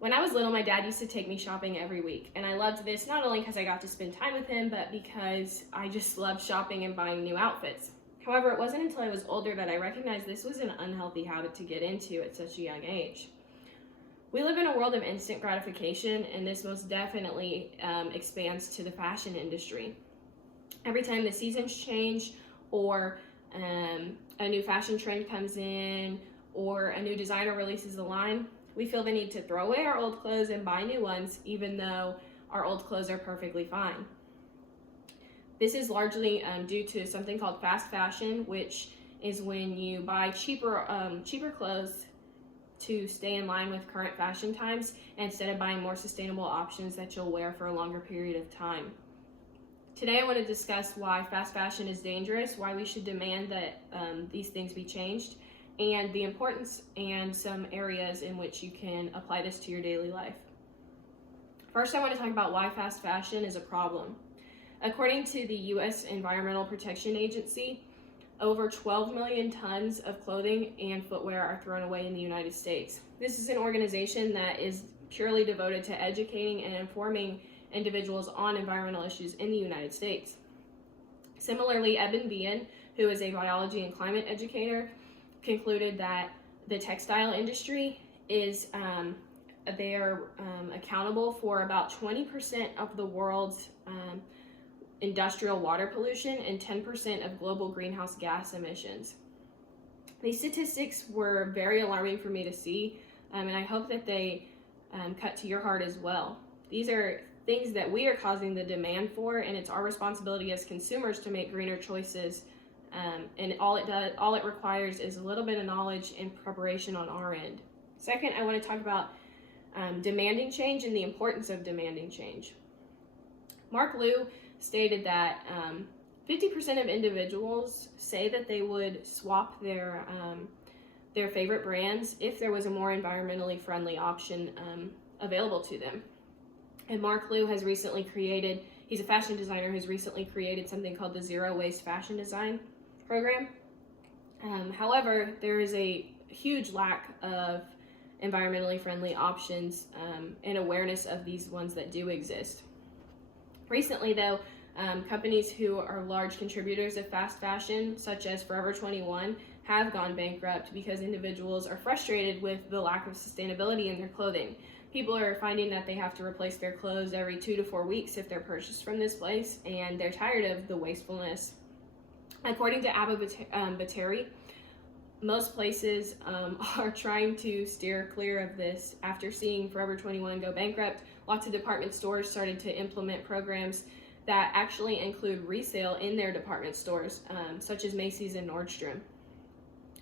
When I was little, my dad used to take me shopping every week, and I loved this not only because I got to spend time with him, but because I just loved shopping and buying new outfits. However, it wasn't until I was older that I recognized this was an unhealthy habit to get into at such a young age. We live in a world of instant gratification, and this most definitely expands to the fashion industry. Every time the seasons change, or a new fashion trend comes in, or a new designer releases a line, we feel the need to throw away our old clothes and buy new ones, even though our old clothes are perfectly fine. This is largely due to something called fast fashion, which is when you buy cheaper clothes to stay in line with current fashion times instead of buying more sustainable options that you'll wear for a longer period of time. Today I want to discuss why fast fashion is dangerous, why we should demand that these things be changed, and the importance and some areas in which you can apply this to your daily life. First, I want to talk about why fast fashion is a problem. According to the U.S. Environmental Protection Agency, over 12 million tons of clothing and footwear are thrown away in the United States. This is an organization that is purely devoted to educating and informing individuals on environmental issues in the United States. Similarly, Eben Bien, who is a biology and climate educator, concluded that the textile industry is they are accountable for about 20% of the world's industrial water pollution and 10% of global greenhouse gas emissions. These statistics were very alarming for me to see, and I hope that they cut to your heart as well. These are things that we are causing the demand for, and it's our responsibility as consumers to make greener choices. And all it requires is a little bit of knowledge and preparation on our end. Second, I want to talk about demanding change and the importance of demanding change. Mark Liu stated that 50% of individuals say that they would swap their favorite brands if there was a more environmentally friendly option available to them. And Mark Liu has recently created, he's a fashion designer who's recently created something called the Zero Waste Fashion Design Program. However, there is a huge lack of environmentally friendly options and awareness of these ones that do exist. Recently, though, companies who are large contributors of fast fashion, such as Forever 21, have gone bankrupt because individuals are frustrated with the lack of sustainability in their clothing. People are finding that they have to replace their clothes every 2 to 4 weeks if they're purchased from this place, and they're tired of the wastefulness. According to Abba Bateri, most places are trying to steer clear of this. After seeing Forever 21 go bankrupt, lots of department stores started to implement programs that actually include resale in their department stores, such as Macy's and Nordstrom.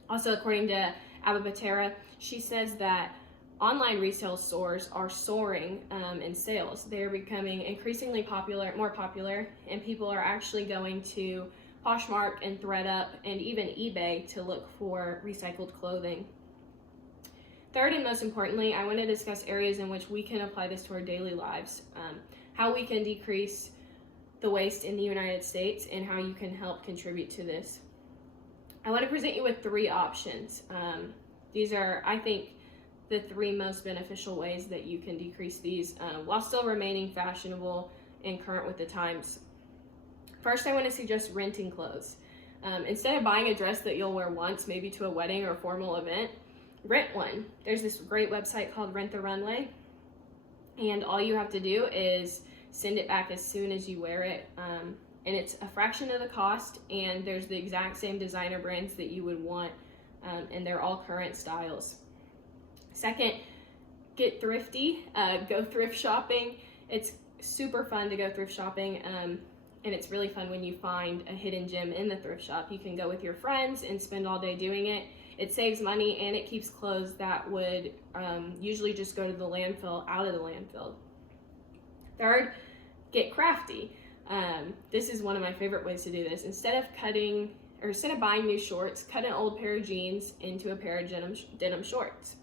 Also, according to Abba Bateri, she says that online resale stores are soaring in sales. They're becoming increasingly more popular, and people are actually going to Poshmark and ThredUp and even eBay to look for recycled clothing. Third, and most importantly, I want to discuss areas in which we can apply this to our daily lives, how we can decrease the waste in the United States, and how you can help contribute to this. I want to present you with 3 options. These are, I think, the 3 most beneficial ways that you can decrease these while still remaining fashionable and current with the times. First, I want to suggest renting clothes. Instead of buying a dress that you'll wear once, maybe to a wedding or a formal event, rent one. There's this great website called Rent the Runway, and all you have to do is send it back as soon as you wear it. And it's a fraction of the cost, and there's the exact same designer brands that you would want, and they're all current styles. Second, get thrifty, go thrift shopping. It's super fun to go thrift shopping, and it's really fun when you find a hidden gem in the thrift shop. You can go with your friends and spend all day doing it. It saves money, and it keeps clothes that would usually just go to the landfill out of the landfill. Third, get crafty. This is one of my favorite ways to do this. Instead of buying new shorts, cut an old pair of jeans into a pair of denim shorts.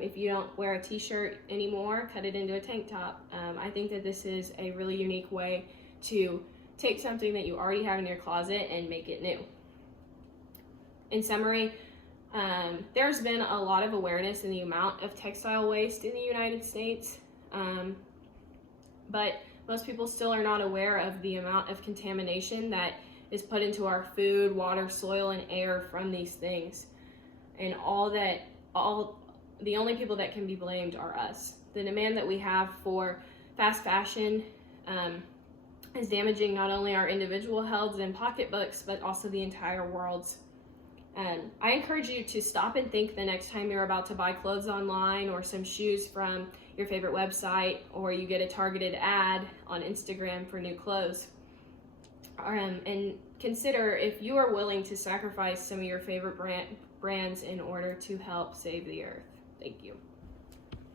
If you don't wear a t-shirt anymore, cut it into a tank top. I think that this is a really unique way to take something that you already have in your closet and make it new. In summary, There's been a lot of awareness in the amount of textile waste in the United States, but most people still are not aware of the amount of contamination that is put into our food, water, soil, and air from these things. And the only people that can be blamed are us. The demand that we have for fast fashion is damaging not only our individual healths and pocketbooks, but also the entire world's. I encourage you to stop and think the next time you're about to buy clothes online or some shoes from your favorite website, or you get a targeted ad on Instagram for new clothes. And consider if you are willing to sacrifice some of your favorite brands in order to help save the earth. Thank you.